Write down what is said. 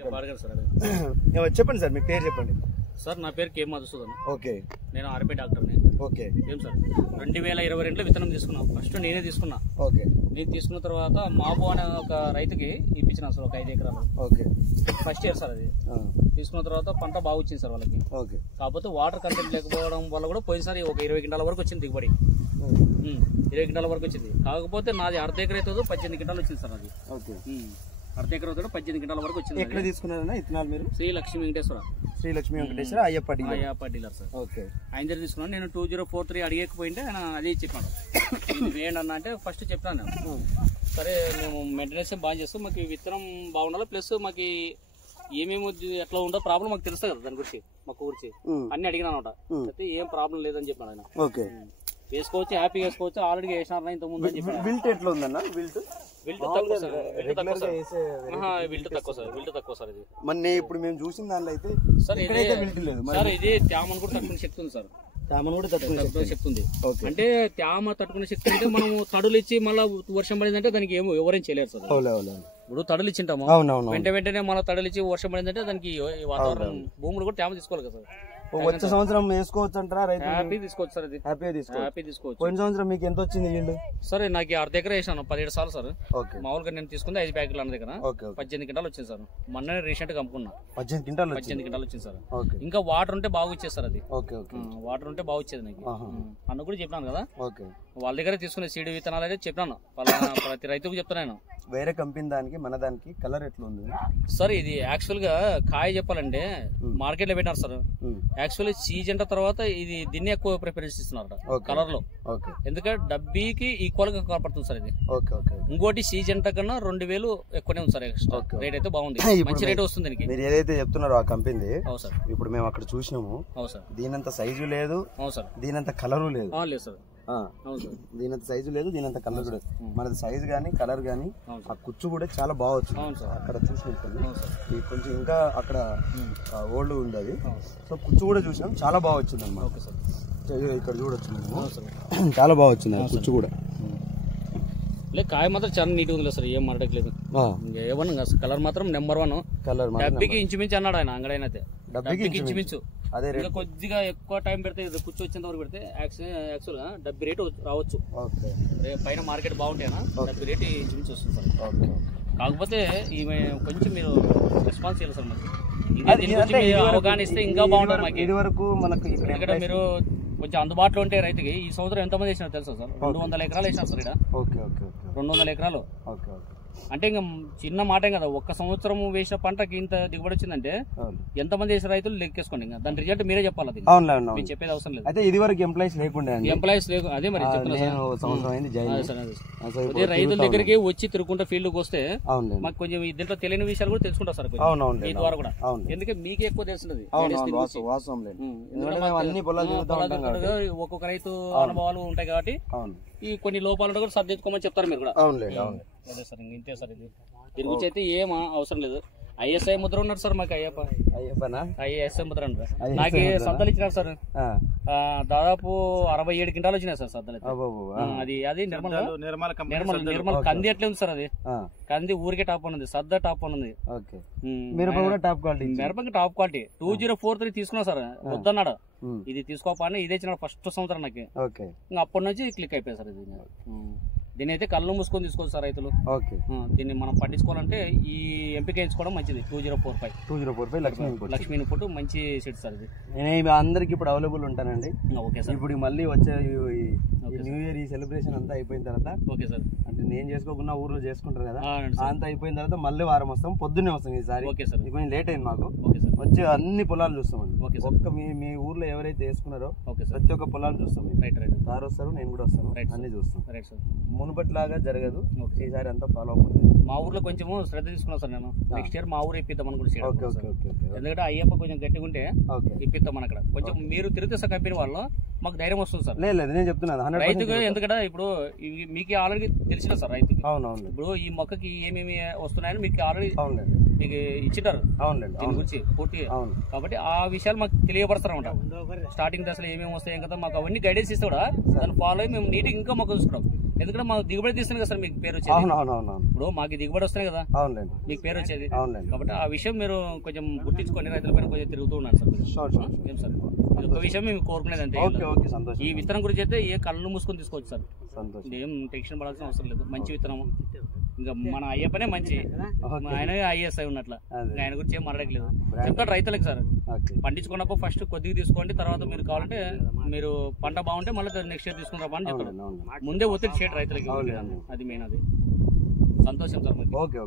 చెప్పండి సార్, మీ పేరు చెప్పండి సార్. నా పేరు కే మధుసూదన్. ఓకే. నేను ఆర్పీ డాక్టర్ని. ఓకే. ఏం సార్ 2022లో విత్తనం తీసుకున్నాం. ఫస్ట్ నేనే తీసుకున్నా. ఓకే. నేను తీసుకున్న తర్వాత మాబు అనే ఒక రైతుకి ఇప్పించిన సార్ ఒక 5 ఎకరాలు. ఓకే. ఫస్ట్ ఇయర్ సార్ అది. తీసుకున్న తర్వాత పంట బాగా వచ్చింది సార్ వాళ్ళకి. ఓకే. కాకపోతే వాటర్ కంటెంట్ లేకపోవడం వల్ల కూడా పోయినసారి ఒక 20 క్వింటాల వరకు వచ్చింది దిగుబడి. 20 క్వింటాల వరకు వచ్చింది. కాకపోతే నాది అర్ధ ఎకర అవుతుందో 18 క్వింటాలు వచ్చింది సార్ అది. ఓకే. అర్ధ ఎకర అవుతుందో 18 క్వింటాల వరకు వచ్చింది. ఎక్కడ తీసుకున్నారన్నా ఇత్తనాలు మీరు? Shri Lakshmi Venkateswara. Shri Lakshmi Venkateswara Ayyappa dealer sir. Okay. ఆయన దగ్గర తీసుకున్నాను. నేను 2043 అడిగకపోయింటే ఆయన అదే చెప్పాను. వేయండి అన్న అంటే ఫస్ట్ చెప్పాను నేను. సరే మేము మెయింటెనెన్స్ బాగా చేస్తాం, మాకు విత్తనం బాగుండాలి, ప్లస్ మాకు ఏమేమి ఎట్లా ఉందో ప్రాబ్లం మాకు తెలుస్తుంది కదా దాని గురించి, మాకు గురించి అన్ని అడిగినా అనమాట. అయితే ఏం ప్రాబ్లం లేదని చెప్పాను ఆయన. ఓకే. వేసుకోవచ్చు, హ్యాపీగా వేసుకోవచ్చు, ఆల్రెడీ వేసినారన్నా ఇంత ముందు. విల్ట్ ఎట్లా ఉందన్న? విల్ట్ తక్కువ సార్. విల్ట్ తక్కువ సార్. విల్ట్ తక్కువ సార్ ఇది. మన ఇప్పుడు మేము చూసిన దానిలో అయితే సార్ ఇది తేమను కూడా తట్టుకునే శక్తి ఉంది సార్. తేమను కూడా తట్టుకునే శక్తి ఉంది. అంటే తేమ తట్టుకునే శక్తి అంటే మనం తడులు ఇచ్చి మళ్ళీ వర్షం పడిందంటే దానికి ఏమో ఎవరేం చేయలేరు సార్. ఇప్పుడు తడులు ఇచ్చింటాము, వెంటనే మళ్ళీ తడులు ఇచ్చి వర్షం పడిందంటే దానికి వాతావరణం భూములు కూడా తేమ తీసుకోవాలి కదా సార్. వచ్చే సంవత్సరం వేసుకోవచ్చు అంటారా? హ్యాపీ తీసుకోవచ్చు సార్. అది హ్యాపీ తీసుకోవచ్చు. పోయిన సంవత్సరం మీకు ఎంత వచ్చింది ఈల్డ్? సరే నాకు అర్ధ ఎకర వేసాను 17 సార్లు సార్. మామూలుగా నేను తీసుకుంది 5 ప్యాకెట్లు అన్న దగ్గర 18 క్వింటాలు వచ్చింది సార్. మొన్న రీసెంట్ గా అమ్ముకున్నా. 18 క్వింటాలు వచ్చింది సార్. ఇంకా వాటర్ ఉంటే బాగా వచ్చేది సార్ అది. వాటర్ ఉంటే బాగా వచ్చేది నాకు. అన్న కూడా చెప్పినాను కదా, వాళ్ళ దగ్గర తీసుకునే సీడ్ విత్తనాలు అయితే చెప్పినాను. ప్రతి రైతుకు చెప్తున్నాను. వేరే కంపెనీ దానికి మన దానికి కలర్ ఎట్లా ఉంది సార్? ఇది యాక్చువల్ గా కాయ చెప్పాలంటే మార్కెట్ లో పెట్టినారు సార్. యాక్చువల్లీ సీజన్ తర్వాత ఇది దీన్ని ఎక్కువ ప్రిఫరెన్స్ ఇస్తున్నారు కలర్ లో. ఎందుకంటే డబ్బీకి ఈక్వల్ గా కనపడుతుంది సార్ ఇది. ఇంకోటి సీజన్ కన్నా 2000 ఎక్కువనే ఉంది సార్. రేట్ అయితే బాగుంది, మంచి రేట్ వస్తుంది దీనికి. మీరు ఏదైతే చెప్తున్నారో ఆ కంపెనీ ఇప్పుడు మేము అక్కడ చూసినాము. దీనంత సైజు లేదు, దీనంత కలరు లేదు. లేదు సార్. దీనంత సైజు లేదు, దీనంత కలర్ లేదు. మనది సైజు గానీ కలర్ గానీ ఆ కుచ్చు కూడా చాలా బాగా వచ్చింది. అక్కడ చూసినట్టు కొంచెం ఇంకా అక్కడ ఓల్డ్ ఉంది అది. సో కుచ్చు కూడా చూసినాం, చాలా బాగా వచ్చింది అన్నమాట. ఇక్కడ చూడొచ్చు, చాలా బాగా వచ్చింది ఆ కుచ్చు కూడా. కాయ మాత్రం చాలా నీట్ ఉంది సార్, ఏం మరడట్లేదు. ఏమన్నా కలర్ మాత్రం నెంబర్ 1 కలర్. డబ్బీకి ఇంచుమించు అన్నాడు ఆయన అంగడైనా. డబ్బీకి ఇంచుమించు అదే కొద్దిగా ఎక్కువ టైం పెడితే కూర్చో వచ్చేంత వరకు పెడితే యాక్చువల్ గా డబ్బీ రేటు రావచ్చు. పైన మార్కెట్ బాగుంటేనా డబ్బీ రేటు ఇంచుమించు వస్తుంది సార్. కాకపోతే ఈమె కొంచెం మీరు రెస్పాన్స్ చేయాలి సార్. మాకు అవగాహన ఇస్తే ఇంకా బాగుంటుంది. మాకు ఇది వరకు మనకు ఇక్కడ మీరు కొంచెం అందుబాటులో ఉంటే రైతుకి ఈ సంవత్సరం ఎంతమంది వేసినారు తెలుసా సార్? 200 ఎకరాలు వేసినారు సార్ ఇక్కడ. 200 ఎకరాలు అంటే ఇంకా చిన్న మాట కదా. ఒక్క సంవత్సరం వేసిన పంటకి ఇంత దిగుబడి వచ్చిందంటే ఎంతమంది వేసిన రైతులు లెక్కేసుకోండి. దాని రిజల్ట్ మీరే చెప్పాలి. మీరు చెప్పేది అవసరం లేదు. అయితే ఇది వరకు ఎంప్లాయీస్ లేకుండా అదే మరి రైతుల దగ్గరికి వచ్చి తిరుగుకుంటా ఫీల్డ్ కి వస్తే మాకు కొంచెం దీంట్లో తెలియని విషయాలు కూడా తెలుసుకుంటారు సార్ మీ ద్వారా కూడా. ఎందుకంటే మీకే ఎక్కువ తెలుస్తుంది. ఒక్కొక్క రైతు అనుభవాలు ఉంటాయి కాబట్టి ఈ కొన్ని లోపాలు కూడా సర్దిద్దుకోమని చెప్తారు మీరు కూడా. అదే సార్, ఇంతే సార్. ఇది దీని గురించి అయితే ఏం అవసరం లేదు. ఐఎస్ఐ ముద్ర ఉన్నారు సార్ మాకు. ఐఎస్ఐ ముద్ర ఉన్నారు. నాకు సద్దలు ఇచ్చినారు సార్. దాదాపు 67 క్వింటాలు వచ్చినాయి సార్ సద్దలు. అది నిర్మల్ కంది ఎట్లే ఉంది సార్. అది కంది ఊరికే టాప్ ఉంది, సద్ద టాప్ ఉంది. మిరపకి టాప్ క్వాలిటీ 2043 తీసుకున్నా సార్. వద్దన్నాడు, ఇది తీసుకోపని ఇదే ఇచ్చినాడు ఫస్ట్ సంవత్సరం నాకు. ఇంకా అప్పటి నుంచి క్లిక్ అయిపోయింది సార్. ఇది దీని అయితే కళ్ళు మూసుకొని తీసుకోవచ్చు సార్ రైతులు. దీన్ని మనం పండించుకోవాలంటే ఈ ఎంపిక ఎంచుకోవడం మంచిది. 2045 లక్ష్మీ ఇన్పుట్ మంచి సీడ్ సార్. ఇది నేను అందరికి ఇప్పుడు అవైలబుల్ ఉంటానండి. Okay sir. ఇప్పుడు మళ్ళీ వచ్చే న్యూ ఇయర్ ఈ సెలబ్రేషన్ అంతా అయిపోయిన తర్వాత, ఓకే సార్, అంటే నేను చేసుకోకుండా ఊర్లో చేసుకుంటారు కదా, అంతా అయిపోయిన తర్వాత మళ్ళీ వారం వస్తాం, పొద్దున్నే వస్తాం ఈసారి. Okay sir. ఇప్పుడు లేట్ అయింది మాకు. వచ్చి అన్ని పొలాలు చూస్తామండి. ఒక్క మీ ఊర్లో ఎవరైతే వేసుకున్నారో ప్రతి ఒక్క పొలాలు చూస్తాం. సార్ వస్తారు, నేను కూడా వస్తాను, అన్ని చూస్తాం. మునుపటిలాగా జరగదు, ఈసారి అంతా ఫాలో అప్. మా ఊర్లో కొంచెం శ్రద్ధ తీసుకున్నాం సార్. నేను నెక్స్ట్ ఇయర్ మా ఊరు ఇప్పిద్దాం అనుకుంటున్నాను. ఎందుకంటే అయ్యప్ప కొంచెం గట్టిగా ఉంటే ఇప్పిద్దాం అక్కడ. కొంచెం మీరు తిరిగితే సార్ కంపెనీ వాళ్ళు మాకు ధైర్యం వస్తుంది సార్. లేదు నేను చెప్తున్నాను రైతుకు. ఎందుకంటే ఇప్పుడు మీకు ఆల్రెడీ తెలిసిన సార్ రైతుకి. ఇప్పుడు ఈ మొక్కకి ఏమేమి వస్తున్నాయని మీకు ఆల్రెడీ మీకు ఇచ్చింటారు దీని గురించి పూర్తిగా. కాబట్టి ఆ విషయాలు మాకు తెలియపడతారు అనమాట. స్టార్టింగ్ దశలో ఏమేమి వస్తాయి కదా మాకు అవన్నీ గైడెన్స్ ఇస్తే కూడా దాన్ని ఫాలో అయ్యి మేము నీట్గా ఇంకా మొక్క చూసుకుంటాం. ఎందుకంటే మాకు దిగుబడి తీస్తుంది కదా సార్ మీకు పేరు వచ్చేది. అవునవునవును. ఇప్పుడు మాకు దిగుబడి వస్తున్నాయి కదా, అవునులేండి, మీకు పేరు వచ్చేది. అవునులేండి. కాబట్టి ఆ విషయం మీరు కొంచెం గుర్తించుకోండి, రైతుల పైన కొంచెం తిరుగుతూ ఉన్నారు సార్. ఏం సార్ ఇది ఒక విషయం మేము కోరుకునేది అంతే. ఈ విత్తనం గురించి అయితే ఏ కళ్ళు మూసుకొని తీసుకోవచ్చు సార్, ఏం టెన్షన్ పడాల్సిన అవసరం లేదు. మంచి విత్తనం, ఇంకా మన అయ్యే పనే మంచి, ఆయన ఐఎస్ అయి ఉన్నట్ల, ఆయన గురించి ఏం మాట్లాడలేదు. చెప్తాడు రైతులకు సార్, పండించుకున్నప్పుడు ఫస్ట్ కొద్దిగా తీసుకోండి, తర్వాత మీరు కావాలంటే మీరు పంట బాగుంటే మళ్ళీ నెక్స్ట్ ఇయర్ తీసుకుని రామని చెప్తాడు. ముందే ఒత్తిడి చేయడు రైతులకి, అది మెయిన్. అది సంతోషం సార్. ఓకే.